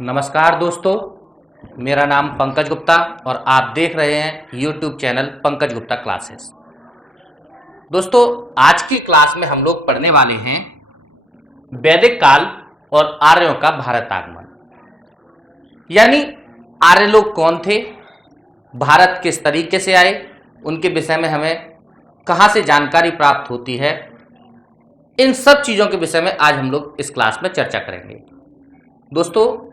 नमस्कार दोस्तों, मेरा नाम पंकज गुप्ता और आप देख रहे हैं YouTube channel Pankaj Gupta classes. दोस्तों, आज की क्लास में हम लोग पढ़ने वाले हैं वैदिक काल और आर्यों का भारत आगमन। यानी आर्य लोग कौन थे, भारत किस तरीके से आए, उनके विषय में हमें कहाँ से जानकारी प्राप्त होती है, इन सब चीज़ों के विषय में आज हम लोग इस क्लास में चर्चा करेंगे। दोस्तों,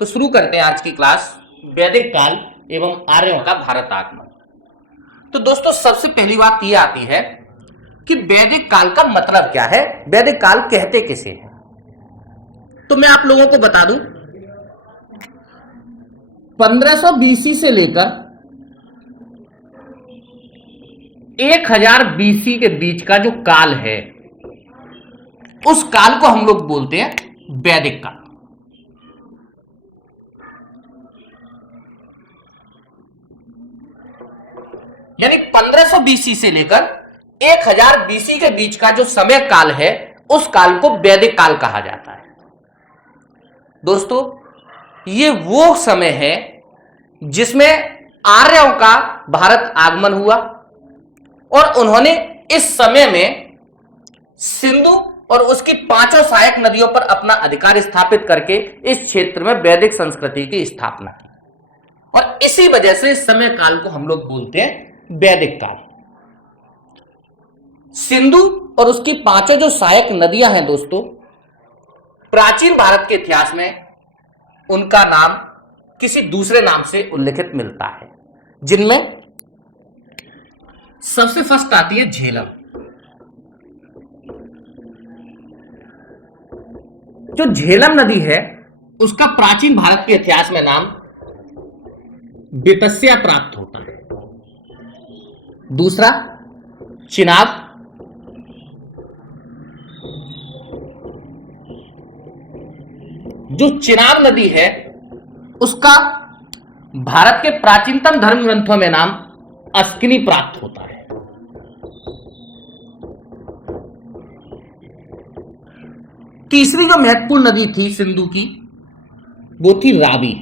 तो शुरू करते हैं आज की क्लास, वैदिक काल एवं आर्यों का भारत आगमन। तो दोस्तों, सबसे पहली बात यह आती है कि वैदिक काल का मतलब क्या है, वैदिक काल कहते किसे हैं। तो मैं आप लोगों को बता दूं, 1500 बीसी से लेकर 1000 बीसी के बीच का जो काल है, उस काल को हम लोग बोलते हैं वैदिक काल। यानी 1500 बीसी से लेकर 1000 बीसी के बीच का जो समय काल है, उस काल को वैदिक काल कहा जाता है। दोस्तों, ये वो समय है जिसमें आर्यों का भारत आगमन हुआ और उन्होंने इस समय में सिंधु और उसकी 5 सहायक नदियों पर अपना अधिकार स्थापित करके इस क्षेत्र में वैदिक संस्कृति की स्थापना की। और इसी वजह से इस समय काल को हम लोग बोलते हैं वैदिक काल। सिंधु और उसकी 5 जो सहायक नदियां हैं दोस्तों, प्राचीन भारत के इतिहास में उनका नाम किसी दूसरे नाम से उल्लेखित मिलता है, जिनमें सबसे फर्स्ट आती है झेलम। जो झेलम नदी है, उसका प्राचीन भारत के इतिहास में नाम वितस्या प्राप्त होता है। दूसरा चिनाब, जो चिनाब नदी है, उसका भारत के प्राचीनतम धर्म ग्रंथों में नाम अस्किनी प्राप्त होता है। तीसरी जो महत्वपूर्ण नदी थी सिंधु की, वो थी रावी।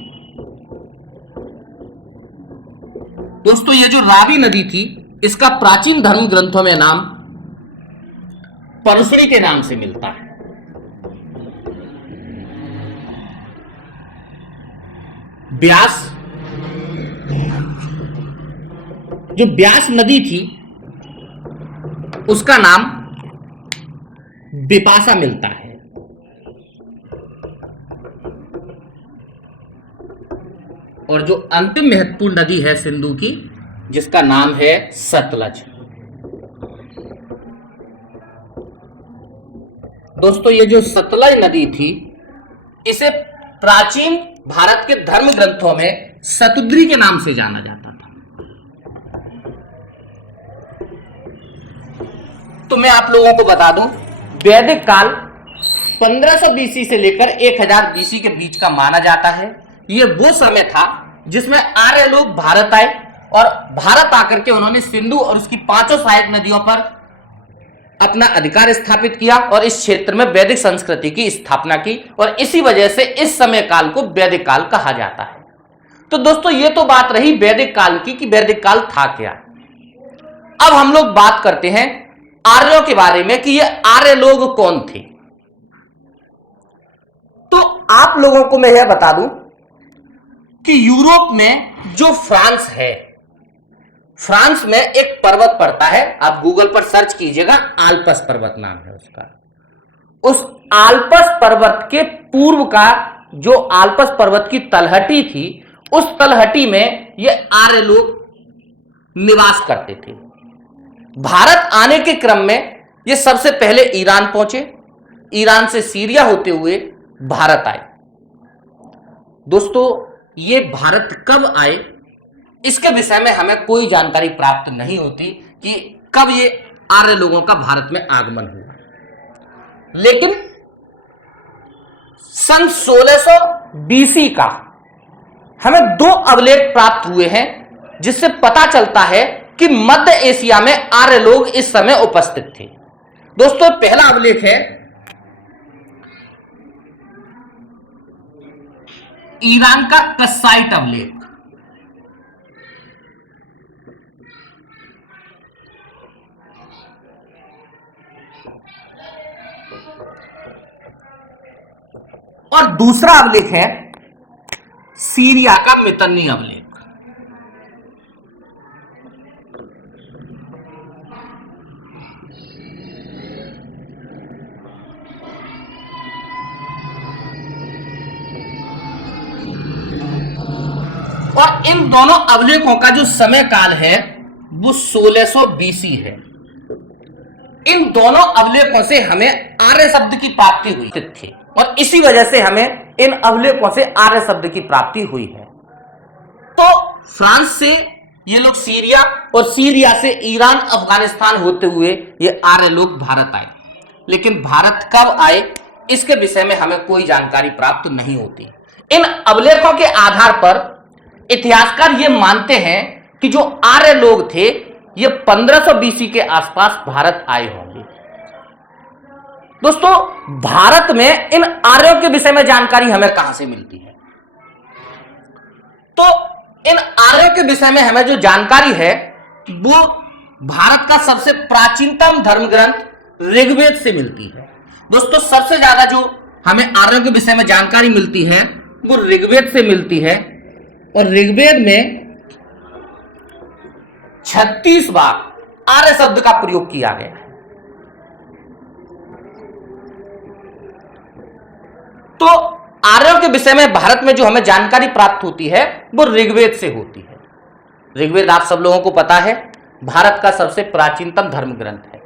दोस्तों, ये जो रावी नदी थी, इसका प्राचीन धर्म ग्रंथों में नाम परसुड़ी के नाम से मिलता है। ब्यास, जो ब्यास नदी थी, उसका नाम बिपाशा मिलता है। और जो अंतिम महत्वपूर्ण नदी है सिंधु की, जिसका नाम है सतलज। दोस्तों, ये जो सतलज नदी थी, इसे प्राचीन भारत के धर्म ग्रंथों में सतुद्री के नाम से जाना जाता था। तो मैं आप लोगों को बता दूं, वैदिक काल 1500 बीसी से लेकर 1000 बीसी के बीच का माना जाता है। ये वो समय था जिसमें आर्य लोग भारत आए और भारत आकर के उन्होंने सिंधु और उसकी 5 सहायक नदियों पर अपना अधिकार स्थापित किया और इस क्षेत्र में वैदिक संस्कृति की स्थापना की। और इसी वजह से इस समय काल को वैदिक काल कहा जाता है। तो दोस्तों, ये तो बात रही वैदिक काल की कि वैदिक काल था क्या। अब हम लोग बात करते हैं आर्यों के बारे में कि ये आर्य लोग कौन थे। तो आप लोगों को मैं यह बता दूं कि यूरोप में जो फ्रांस है, फ्रांस में एक पर्वत पड़ता है, आप गूगल पर सर्च कीजिएगा, आल्पस पर्वत नाम है उसका। उस आल्पस पर्वत के पूर्व का जो आल्पस पर्वत की तलहटी थी, उस तलहटी में ये आर्य लोग निवास करते थे। भारत आने के क्रम में ये सबसे पहले ईरान पहुंचे, ईरान से सीरिया होते हुए भारत आए। दोस्तों, ये भारत कब आए, इसके विषय में हमें कोई जानकारी प्राप्त नहीं होती कि कब ये आर्य लोगों का भारत में आगमन हुआ। लेकिन सन 1600 बीसी का हमें 2 अभिलेख प्राप्त हुए हैं, जिससे पता चलता है कि मध्य एशिया में आर्य लोग इस समय उपस्थित थे। दोस्तों, पहला अभिलेख है ईरान का कस्साइट अभिलेख। और दूसरा अभिलेख है सीरिया का मितन्नी अभिलेख। और इन दोनों अभिलेखों का जो समय काल है वो 1600 BC है। इन दोनों अभिलेखों से हमें आर्य शब्द की प्राप्ति हुई थी और इसी वजह से हमें इन अभिलेखों से आर्य शब्द की प्राप्ति हुई है। तो फ्रांस से ये लोग सीरिया और सीरिया से ईरान अफगानिस्तान होते हुए ये आर्य लोग भारत आए, लेकिन भारत कब आए इसके विषय में हमें कोई जानकारी प्राप्त नहीं होती। इन अभिलेखों के आधार पर इतिहासकार ये मानते हैं कि जो आर्य लोग थे ये 1500 BC के आसपास भारत आए होंगे। दोस्तों, भारत में इन आर्यों के विषय में जानकारी हमें कहां से मिलती है? तो इन आर्यों के विषय में हमें जो जानकारी है वो भारत का सबसे प्राचीनतम धर्म ग्रंथ ऋग्वेद से मिलती है। दोस्तों, सबसे ज्यादा जो हमें आर्यों के विषय में जानकारी मिलती है वो ऋग्वेद से मिलती है और ऋग्वेद में 36 बार आर्य शब्द का प्रयोग किया गया है। तो आर्यों के विषय में भारत में जो हमें जानकारी प्राप्त होती है वो ऋग्वेद से होती है। ऋग्वेद आप सब लोगों को पता है भारत का सबसे प्राचीनतम धर्म ग्रंथ है।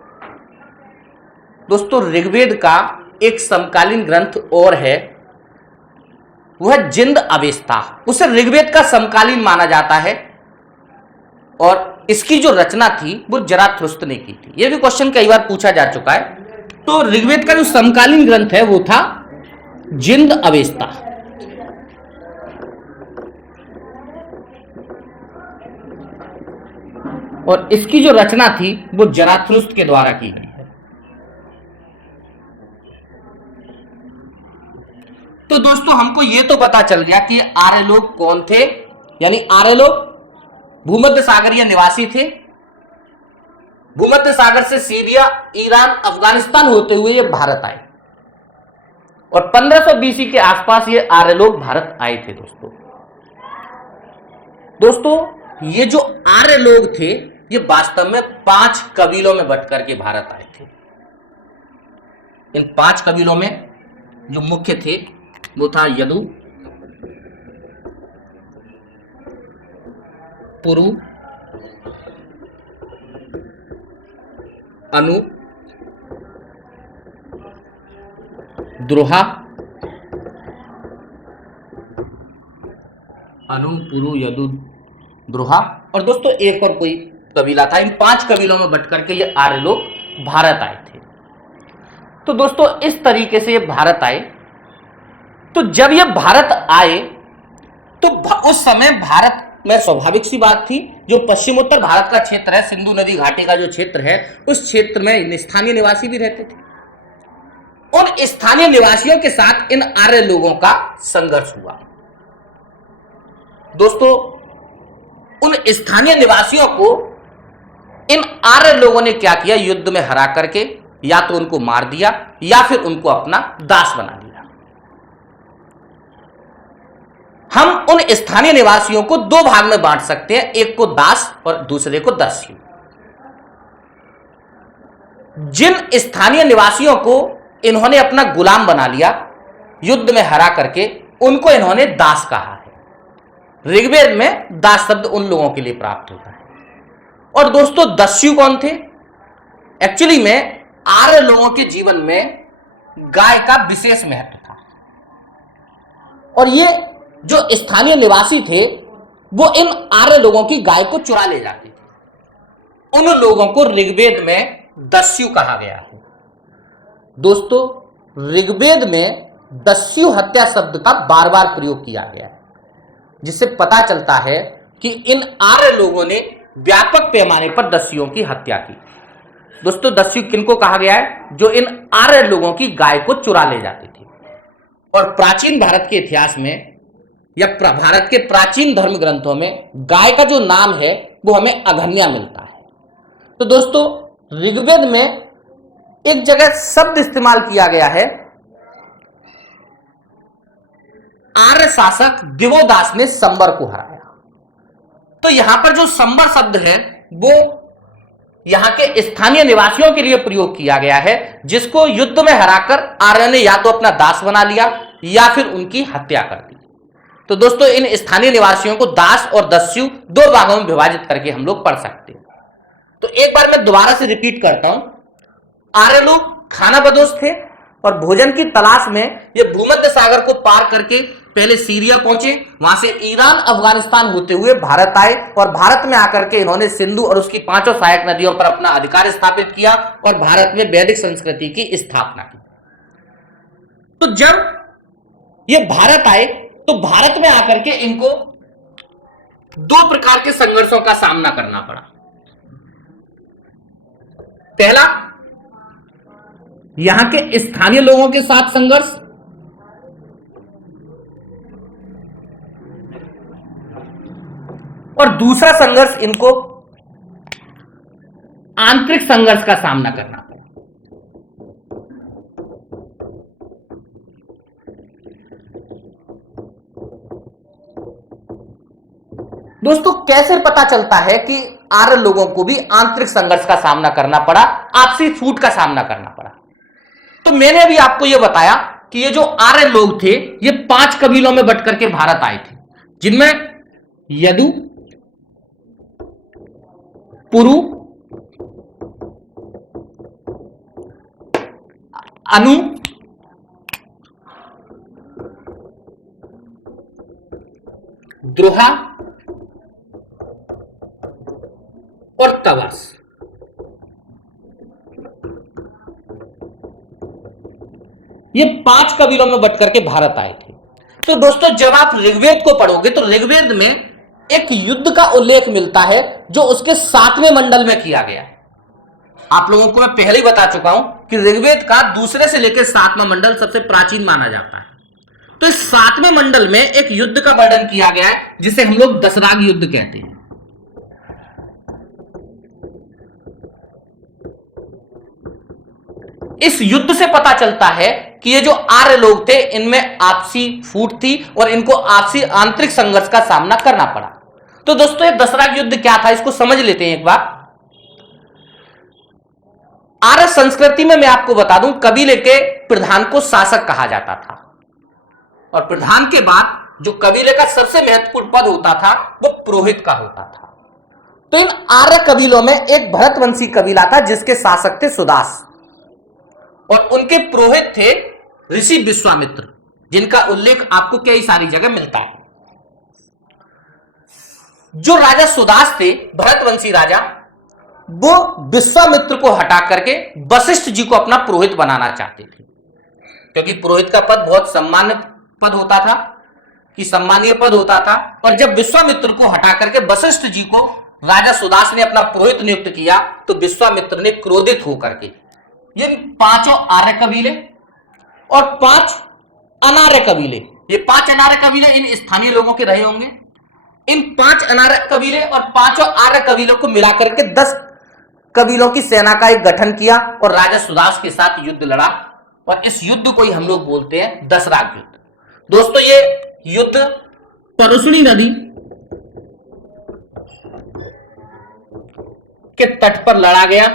दोस्तों, ऋग्वेद का एक समकालीन ग्रंथ और है, वह जिंद अवेस्ता। उसे ऋग्वेद का समकालीन माना जाता है और इसकी जो रचना थी वो जराथुस्त्र ने की थी। यह भी क्वेश्चन कई बार पूछा जा चुका है। तो ऋग्वेद का जो समकालीन ग्रंथ है वो था जिंद अवेस्ता। और इसकी जो रचना थी वो जराथुस्त्र के द्वारा की गई है। तो दोस्तों, हमको ये तो पता चल गया कि आर्य लोग कौन थे, यानी आर्य लोग भूमध्य सागरीय निवासी थे। भूमध्य सागर से सीरिया, ईरान, अफगानिस्तान होते हुए ये भारत आए और 1500 BC के आसपास ये आर्य लोग भारत आए थे। दोस्तों, ये जो आर्य लोग थे ये वास्तव में 5 कबीलों में बंट करके भारत आए थे। इन 5 कबीलों में जो मुख्य थे वो था यदु, पुरु, अनु, द्रोहा, अनु, पुरु, यदु, द्रोहा और दोस्तों एक और कोई कबीला था। इन 5 कबीलों में बंट करके ये आर्य लोग भारत आए थे। तो दोस्तों, इस तरीके से ये भारत आए। तो जब ये भारत आए तो उस समय भारत में स्वाभाविक सी बात थी, जो पश्चिमोत्तर भारत का क्षेत्र है, सिंधु नदी घाटी का जो क्षेत्र है, उस क्षेत्र में स्थानीय निवासी भी रहते थे। उन स्थानीय निवासियों के साथ इन आर्य लोगों का संघर्ष हुआ। दोस्तों, उन स्थानीय निवासियों को इन आर्य लोगों ने क्या किया, युद्ध में हरा करके या तो उनको मार दिया या फिर उनको अपना दास बना लिया। हम उन स्थानीय निवासियों को 2 भाग में बांट सकते हैं, एक को दास और दूसरे को दस्यु। जिन स्थानीय निवासियों को इन्होंने अपना गुलाम बना लिया, युद्ध में हरा करके, उनको इन्होंने दास कहा है। ऋग्वेद में दास शब्द उन लोगों के लिए प्राप्त होता है। और दोस्तों, दस्यु कौन थे? एक्चुअली में आर्य लोगों के जीवन में गाय का विशेष महत्व था और ये जो स्थानीय निवासी थे वो इन आर्य लोगों की गाय को चुरा ले जाते थे। उन लोगों को ऋग्वेद में दस्यु कहा गया है। दोस्तों, ऋग्वेद में दस्यु हत्या शब्द का बार बार प्रयोग किया गया है, जिससे पता चलता है कि इन आर्य लोगों ने व्यापक पैमाने पर दस्युओं की हत्या की। दोस्तों, दस्यु किनको कहा गया है? जो इन आर्य लोगों की गाय को चुरा ले जाते थे। और प्राचीन भारत के इतिहास में या भारत के प्राचीन धर्म ग्रंथों में गाय का जो नाम है वो हमें अघन्या मिलता है। तो दोस्तों ऋग्वेद में एक जगह शब्द इस्तेमाल किया गया है, आर्य शासक दिवोदास ने संबर को हराया। तो यहां पर जो संबर शब्द है वो यहां के स्थानीय निवासियों के लिए प्रयोग किया गया है, जिसको युद्ध में हराकर आर्य ने या तो अपना दास बना लिया या फिर उनकी हत्या कर दी। तो दोस्तों इन स्थानीय निवासियों को दास और दस्यु दो भागों में विभाजित करके हम लोग पढ़ सकते हैं। तो एक बार मैं दोबारा से रिपीट करता हूं, आर्य लोग खानाबदोश थे और भोजन की तलाश में ये भूमध्य सागर को पार करके पहले सीरिया पहुंचे, वहां से ईरान अफगानिस्तान होते हुए भारत आए और भारत में आकर के इन्होंने सिंधु और उसकी पांचों सहायक नदियों पर अपना अधिकार स्थापित किया और भारत में वैदिक संस्कृति की स्थापना की। तो जब ये भारत आए तो भारत में आकर के इनको दो प्रकार के संघर्षों का सामना करना पड़ा। पहला, यहां के स्थानीय लोगों के साथ संघर्ष, और दूसरा संघर्ष इनको आंतरिक संघर्ष का सामना करना पड़ा। दोस्तों कैसे पता चलता है कि आर्य लोगों को भी आंतरिक संघर्ष का सामना करना पड़ा, आपसी फूट का सामना करना पड़ा? तो मैंने अभी आपको यह बताया कि ये जो आर्य लोग थे ये 5 कबीलों में बंट करके भारत आए थे, जिनमें यदु, पुरु, अनु, द्रोहा और तवास। ये 5 कबीलों में बंट करके भारत आए थे। तो दोस्तों जब आप ऋग्वेद को पढ़ोगे तो ऋग्वेद में एक युद्ध का उल्लेख मिलता है जो उसके 7वें मंडल में किया गया है। आप लोगों को मैं पहले ही बता चुका हूं कि ऋग्वेद का दूसरे से लेकर 7वां मंडल सबसे प्राचीन माना जाता है। तो इस 7वें मंडल में एक युद्ध का वर्णन किया गया है जिसे हम लोग दशराग युद्ध कहते हैं। इस युद्ध से पता चलता है कि ये जो आर्य लोग थे इनमें आपसी फूट थी और इनको आपसी आंतरिक संघर्ष का सामना करना पड़ा। तो दोस्तों ये दशराग युद्ध क्या था इसको समझ लेते हैं एक बार। आर्य संस्कृति में मैं आपको बता दूं, कबीले के प्रधान को शासक कहा जाता था और प्रधान के बाद जो कबीले का सबसे महत्वपूर्ण पद होता था वो पुरोहित का होता था। तो इन आर्य कबीलों में एक भरतवंशी कबीला था जिसके शासक थे सुदास और उनके पुरोहित थे ऋषि विश्वामित्र, जिनका उल्लेख आपको कई सारी जगह मिलता है। जो राजा सुदास थे, भरतवंशी राजा, वो विश्वामित्र को हटा करके वशिष्ठ जी को अपना पुरोहित बनाना चाहते थे, क्योंकि पुरोहित का पद बहुत सम्मान्य पद होता था, कि सम्मानीय पद होता था। और जब विश्वामित्र को हटा करके वशिष्ठ जी को राजा सुदास ने अपना पुरोहित नियुक्त किया तो विश्वामित्र ने क्रोधित होकर के ये 5 आर्य कबीले और 5 अनार्य कबीले, ये 5 अनार्य कबीले इन स्थानीय लोगों के रहे होंगे। इन 5 अनार्य कबीले और 5 आर्य कबीलों को मिलाकर के 10 कबीलों की सेना का एक गठन किया और राजा सुदास के साथ युद्ध लड़ा और इस युद्ध को ही हम लोग बोलते हैं दशराग युद्ध। दोस्तों ये युद्ध परुष्णी नदी के तट पर लड़ा गया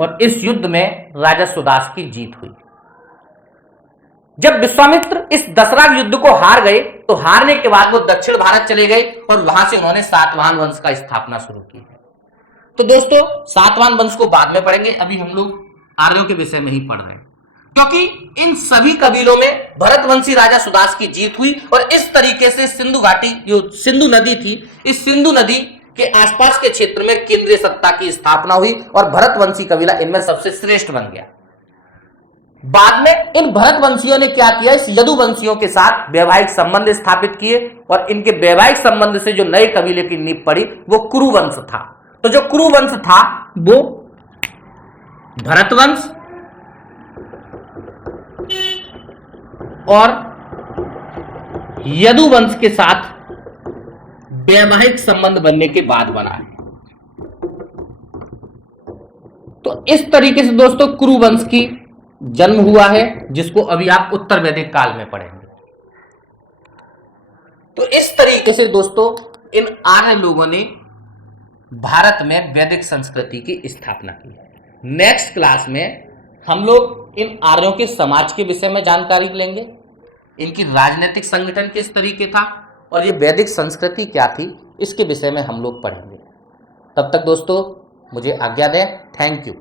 और इस युद्ध में राजा सुदास की जीत हुई। जब विश्वामित्र इस दशराग युद्ध को हार गए तो हारने के बाद वो दक्षिण भारत चले गए और वहां से उन्होंने सातवाहन वंश का स्थापना शुरू की है। तो दोस्तों सातवाहन वंश को बाद में पढ़ेंगे, अभी हम लोग आर्यों के विषय में ही पढ़ रहे हैं, क्योंकि इन सभी कबीलों में भरतवंशी राजा सुदास की जीत हुई और इस तरीके से सिंधु घाटी जो सिंधु नदी थी, इस सिंधु नदी के आसपास के क्षेत्र में केंद्रीय सत्ता की स्थापना हुई और भरतवंशी कबीला इनमें सबसे श्रेष्ठ बन गया। बाद में इन भरतवंशियों ने क्या किया, इस यदुवंशियों के साथ वैवाहिक संबंध स्थापित किए और इनके वैवाहिक संबंध से जो नए कबीले की नींव पड़ी वो कुरुवंश था। तो जो कुरुवंश था वो भरतवंश और यदु वंश के साथ वैवाहिक संबंध बनने के बाद बना है। तो इस तरीके से दोस्तों कुरु वंश की जन्म हुआ है, जिसको अभी आप उत्तर वैदिक काल में पढ़ेंगे। तो इस तरीके से दोस्तों इन आर्य लोगों ने भारत में वैदिक संस्कृति की स्थापना की। नेक्स्ट क्लास में हम लोग इन आर्यों के समाज के विषय में जानकारी लेंगे, इनकी राजनीतिक संगठन किस तरीके था और ये वैदिक संस्कृति क्या थी, इसके विषय में हम लोग पढ़ेंगे। तब तक दोस्तों मुझे आज्ञा दें। Thank you.